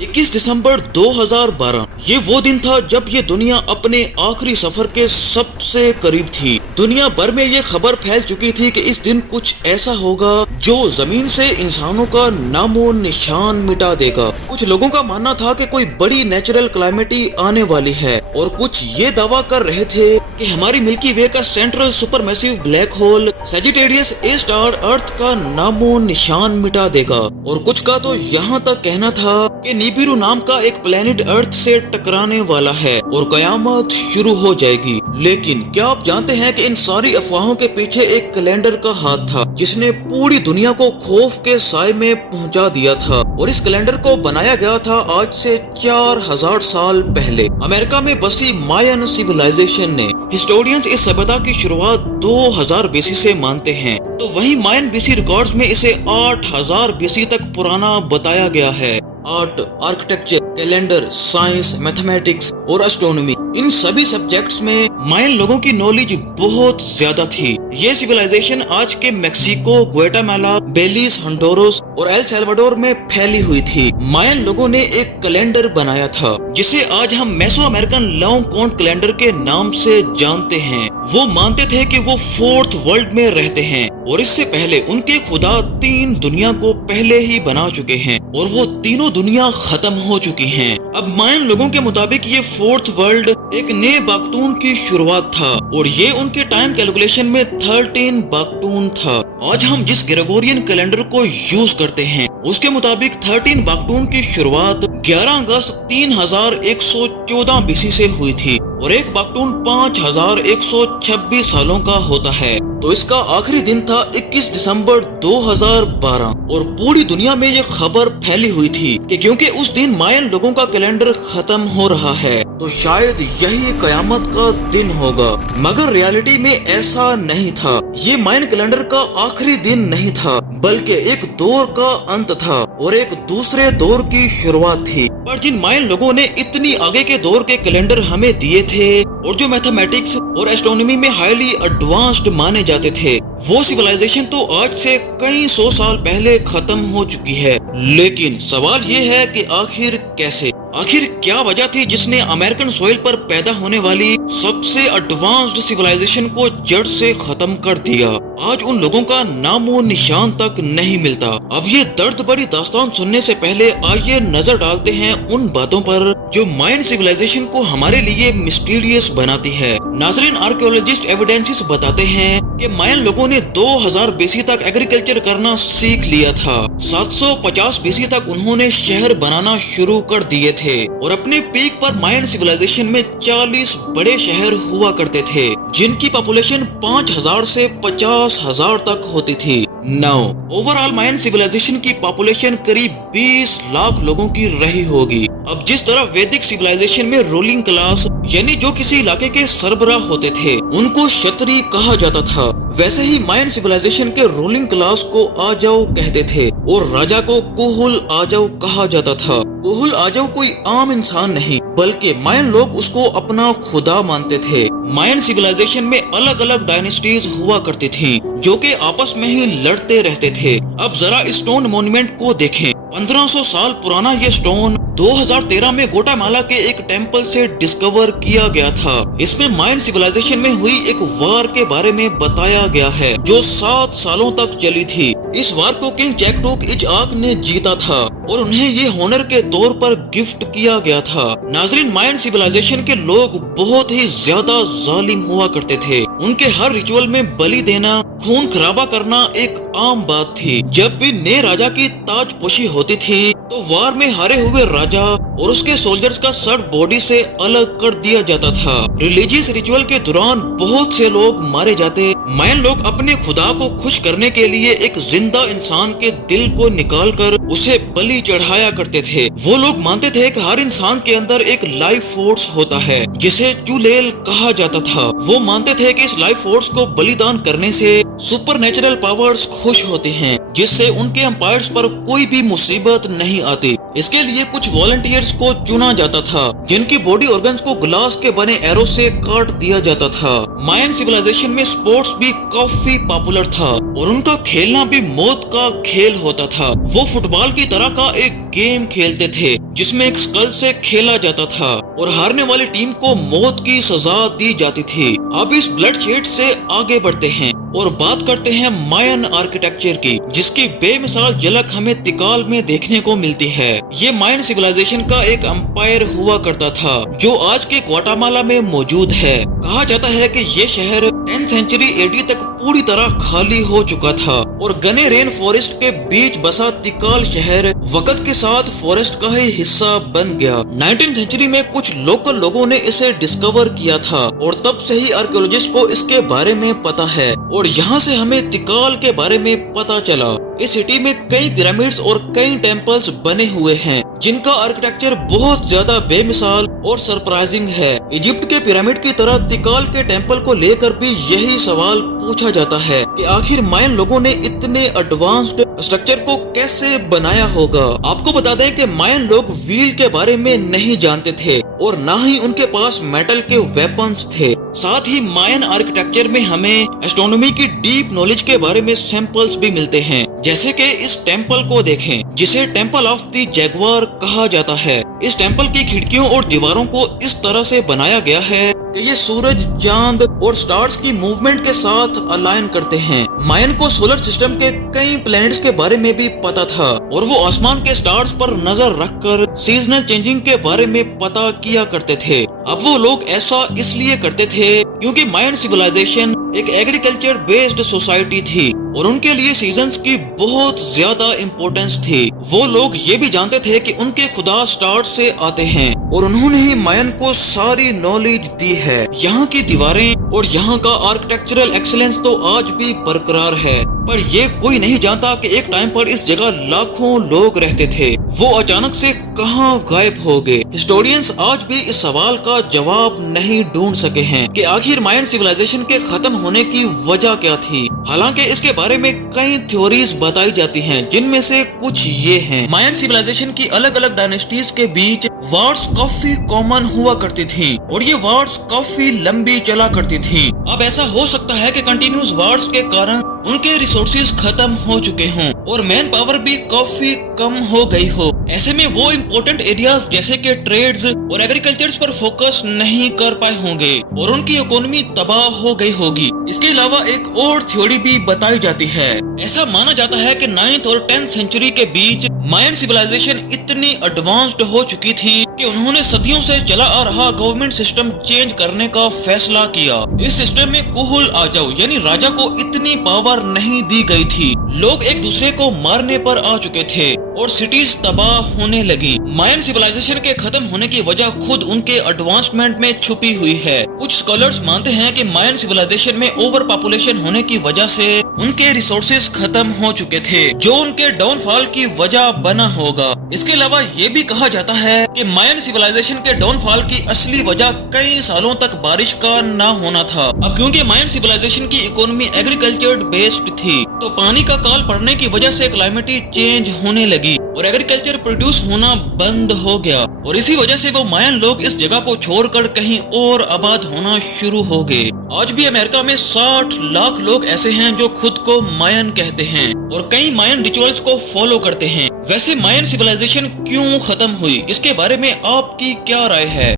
21 दिसंबर 2012 ये वो दिन था जब ये दुनिया अपने आखिरी सफर के सबसे करीब थी। दुनिया भर में ये खबर फैल चुकी थी कि इस दिन कुछ ऐसा होगा जो जमीन से इंसानों का नामो निशान मिटा देगा। कुछ लोगों का मानना था कि कोई बड़ी नेचुरल क्लाइमेटी आने वाली है और कुछ ये दावा कर रहे थे कि हमारी मिल्की वे का central supermassive black hole Sagittarius A star Earth का नामो निशान मिटा देगा। और कुछ का तो यहाँ तक कहना था कि निबिरू नाम का एक प्लेनेट अर्थ से टकराने वाला है और कयामत शुरू हो जाएगी। लेकिन क्या आप जानते हैं कि इन सारी अफवाहों के पीछे एक कैलेंडर का हाथ था जिसने पूरी दुनिया को खौफ के साए में पहुंचा दिया था। और इस कैलेंडर को बनाया गया था आज से 4000 साल पहले अमेरिका में बसी मायन सिविलाइजेशन ने। हिस्टोरियंस इस सभ्यता की शुरुआत 2000 बीसी से मानते हैं, तो वही मायन बीसी रिकॉर्ड्स में इसे 8000 बीसी तक पुराना बताया गया है। Art, architecture, calendar, science, mathematics और एस्ट्रोनॉमी, इन सभी सब्जेक्ट्स में मायन लोगों की नॉलेज बहुत ज्यादा थी। ये सिविलाइजेशन आज के मेक्सिको, ग्वाटेमाला, बेलीज, होंडुरास और एल साल्वाडोर में फैली हुई थी। मायन लोगों ने एक कैलेंडर बनाया था जिसे आज हम meso American long count calendar के नाम से जानते हैं। वो मानते थे कि वो 4th वर्ल्ड में रहते हैं और इससे पहले उनके खुदा 3 दुनिया को पहले ही बना चुके हैं और वो तीनों दुनिया खत्म हो चुकी हैं। अब मायन लोगों के मुताबिक ये 4th वर्ल्ड एक नए बाक्तून की शुरुआत था और ये उनके टाइम कैलकुलेशन में 13 बाक्तून था। आज हम जिस ग्रेगोरियन कैलेंडर को यूज करते हैं उसके मुताबिक 13 बाक्तून की शुरुआत 11 अगस्त 3114 बीसी से हुई थी और एक बाक्तून 5126 सालों का होता है। तो इसका आखिरी दिन था 21 दिसंबर 2012 और पूरी दुनिया में ये खबर फैली हुई थी कि क्योंकि उस दिन मायन लोगों का कैलेंडर खत्म हो रहा है तो शायद यही कयामत का दिन होगा। मगर रियलिटी में ऐसा नहीं था। ये मायन कैलेंडर का आखिरी दिन नहीं था बल्कि एक दौर का अंत था और एक दूसरे दौर की शुरुआत थी। पर जिन मायन लोगों ने इतनी आगे के दौर के कैलेंडर हमें दिए थे और जो मैथमेटिक्स और एस्ट्रोनॉमी में हाईली एडवांस्ड माने जाते थे, वो सिविलाइजेशन तो आज से कई 100 साल पहले खत्म हो चुकी है। लेकिन सवाल ये है कि आखिर कैसे, आखिर क्या वजह थी जिसने अमेरिकन सॉइल पर पैदा होने वाली सबसे एडवांस्ड सिविलाइजेशन को जड़ से खत्म कर दिया। आज उन लोगों का नामो निशान तक नहीं मिलता। अब ये दर्द भरी दास्तान सुनने से पहले आइए नजर डालते हैं उन बातों पर जो मायन सिविलाइजेशन को हमारे लिए मिस्टीरियस बनाती है। नाजरीन, आर्कियोलॉजिस्ट एविडेंसेस बताते हैं कि मायन लोगों ने 2000 बीसी तक एग्रीकल्चर करना सीख लिया था। 750 बीसी तक उन्होंने शहर बनाना शुरू कर दिए थे और अपने पीक पर मायन सिविलाइजेशन में 40 बड़े शहर हुआ करते थे जिनकी पॉपुलेशन 5000 से 50,000 तक होती थी। नाउ ओवरऑल मायन सिविलाइजेशन की पॉपुलेशन करीब 20 लाख लोगों की रही होगी। अब जिस तरह वैदिक सिविलाइजेशन में रूलिंग क्लास यानी जो किसी इलाके के सरबराह होते थे उनको क्षत्रिय कहा जाता था, वैसे ही मायन सिविलाइजेशन के रूलिंग क्लास को आजाओ कहते थे और राजा को कुहुल आजाओ कहा जाता था। कुहुल आजाओ कोई आम इंसान नहीं बल्कि मायन लोग उसको अपना खुदा मानते थे। मायन सिविलाइजेशन में अलग अलग डायनेस्टीज हुआ करती थी जो कि आपस में ही लड़ते रहते थे। अब जरा स्टोन मॉन्यूमेंट को देखें। 1500 साल पुराना ये स्टोन 2013 में ग्वाटेमाला के एक टेम्पल से डिस्कवर किया गया था। इसमें मायन सिविलाइजेशन में हुई एक वार के बारे में बताया गया है जो 7 सालों तक चली थी। इस वार को किंग चैकटोक इजआक ने जीता था और उन्हें ये होनर के तौर पर गिफ्ट किया गया था। नाजरीन, मायन सिविलाइजेशन के लोग बहुत ही ज्यादा जालिम हुआ करते थे। उनके हर रिचुअल में बलि देना, खून खराबा करना एक आम बात थी। जब भी नए राजा की ताजपोशी होती थी तो वार में हारे हुए राजा और उसके सोल्जर्स का सर बॉडी से अलग कर दिया जाता था। रिलीजियस रिचुअल के दौरान बहुत से लोग मारे जाते। मायन लोग अपने खुदा को खुश करने के लिए एक जिंदा इंसान के दिल को निकालकर उसे बलि चढ़ाया करते थे। वो लोग मानते थे कि हर इंसान के अंदर एक लाइफ फोर्स होता है जिसे चुलेल कहा जाता था। वो मानते थे कि इस लाइफ फोर्स को बलिदान करने से सुपरनेचुरल पावर्स खुश होते हैं जिससे उनके एम्पायर्स पर कोई भी मुसीबत नहीं आती। اس کے لیए कुछ वॉलंटियर्स को चुना जाता था जिनकी बॉडी ऑर्गन्स को ग्लास के बने एरो से काट दिया जाता था। मायन सिविलाइजेशन में स्पोर्ट्स भी काफी पॉपुलर था और उनका खेलना भी मौत का खेल होता था। वो फुटबॉल की तरह का एक गेम खेलते थे जिसमें एक स्कल से खेला जाता था और हारने वाली टीम को मौत की सजा दी जाती थी। अब इस ब्लडशेड से आगे बढ़ते हैं और बात करते हैं मायन आर्किटेक्चर की, जिसकी बेमिसाल झलक हमें तिकाल में देखने को मिलती है। ये मायन सिविलाइजेशन का एक एम्पायर हुआ करता था जो आज के ग्वाटेमाला में मौजूद है। कहा जाता है कि ये शहर 10th सेंचुरी एडी तक पूरी तरह खाली हो चुका था और घने रेन फॉरेस्ट के बीच बसा तिकाल शहर वक्त के साथ फॉरेस्ट का ही हिस्सा बन गया। 19th सेंचुरी में कुछ लोकल लोगों ने इसे डिस्कवर किया था और तब से ही आर्कियोलॉजिस्ट को इसके बारे में पता है और यहाँ से हमें तिकाल के बारे में पता चला। इस सिटी में कई पिरामिड्स और कई टेम्पल्स बने हुए हैं जिनका आर्किटेक्चर बहुत ज्यादा बेमिसाल और सरप्राइजिंग है। इजिप्ट के पिरामिड की तरह तिकाल के टेम्पल को लेकर भी यही सवाल पूछा जाता है कि आखिर मायन लोगों ने इतने एडवांस्ड स्ट्रक्चर को कैसे बनाया होगा। आपको बता दें कि मायन लोग व्हील के बारे में नहीं जानते थे और ना ही उनके पास मेटल के वेपन्स थे। साथ ही मायन आर्किटेक्चर में हमें एस्ट्रोनॉमी की डीप नॉलेज के बारे में सैंपल्स भी मिलते हैं, जैसे कि इस टेम्पल को देखें जिसे टेम्पल ऑफ द जैगुआर कहा जाता है। इस टेम्पल की खिड़कियों और दीवारों को इस तरह से बनाया गया है कि ये सूरज, चांद और स्टार्स की मूवमेंट के साथ अलाइन करते हैं। मायन को सोलर सिस्टम के कई प्लैनेट्स के बारे में भी पता था और वो आसमान के स्टार्स पर नजर रखकर सीजनल चेंजिंग के बारे में पता किया करते थे। अब वो लोग ऐसा इसलिए करते थे क्योंकि मायन सिविलाइजेशन एक एग्रीकल्चर बेस्ड सोसाइटी थी और उनके लिए सीजन्स की बहुत ज्यादा इम्पोर्टेंस थी। वो लोग ये भी जानते थे कि उनके खुदा स्टार से आते हैं और उन्होंने ही मायन को सारी नॉलेज दी है। यहाँ की दीवारें और यहाँ का आर्किटेक्चरल एक्सीलेंस तो आज भी बरकरार है, पर ये कोई नहीं जानता कि एक टाइम पर इस जगह लाखों लोग रहते थे। वो अचानक से कहाँ गायब हो गए। हिस्टोरियंस आज भी इस सवाल का जवाब नहीं ढूंढ सके हैं कि आखिर मायन सिविलाइजेशन के खत्म होने की वजह क्या थी। हालांकि इसके बारे में कई थ्योरीज बताई जाती हैं, जिनमें से कुछ ये हैं। मायन सिविलाइजेशन की अलग अलग डायनेस्टीज के बीच वार्स काफी कॉमन हुआ करती थी और ये वार्स काफी लंबी चला करती थी। अब ऐसा हो सकता है कि कंटिन्यूस वार्स के कारण उनके रिसोर्सेज खत्म हो चुके हों और मैन पावर भी काफी कम हो गई हो। ऐसे में वो इम्पोर्टेंट एरियाज जैसे कि ट्रेड्स और एग्रीकल्चर पर फोकस नहीं कर पाए होंगे और उनकी इकोनॉमी तबाह हो गई होगी। इसके अलावा एक और थ्योरी भी बताई जाती है। ऐसा माना जाता है कि 9th और 10th सेंचुरी के बीच मायन सिविलाइजेशन इतनी एडवांस्ड हो चुकी थी कि उन्होंने सदियों से चला आ रहा गवर्नमेंट सिस्टम चेंज करने का फैसला किया। इस सिस्टम में कुहुल आजाऊ यानी राजा को इतनी पावर नहीं दी गई थी। लोग एक दूसरे को मारने पर आ चुके थे और सिटीज तबाह होने लगी। मायन सिविलाइजेशन के खत्म होने की वजह खुद उनके एडवांसमेंट में छुपी हुई है। कुछ स्कॉलर्स मानते हैं कि मायन सिविलाइजेशन में ओवर पॉपुलेशन होने की वजह से उनके रिसोर्सेज खत्म हो चुके थे, जो उनके डाउनफॉल की वजह बना होगा। इसके अलावा ये भी कहा जाता है कि मायन सिविलाइजेशन के डाउनफॉल की असली वजह कई सालों तक बारिश का न होना था। अब क्योंकि मायन सिविलाइजेशन की इकोनॉमी एग्रीकल्चर बेस्ड थी, तो पानी का काल पड़ने की वजह से क्लाइमेटी चेंज होने लगी और एग्रीकल्चर प्रोड्यूस होना बंद हो गया और इसी वजह से वो मायन लोग इस जगह को छोड़कर कहीं और आबाद होना शुरू हो गए। आज भी अमेरिका में 60 लाख लोग ऐसे हैं जो खुद को मायन कहते हैं और कई मायन रिचुअल्स को फॉलो करते हैं। वैसे मायन सिविलाइजेशन क्यों खत्म हुई, इसके बारे में आपकी क्या राय है?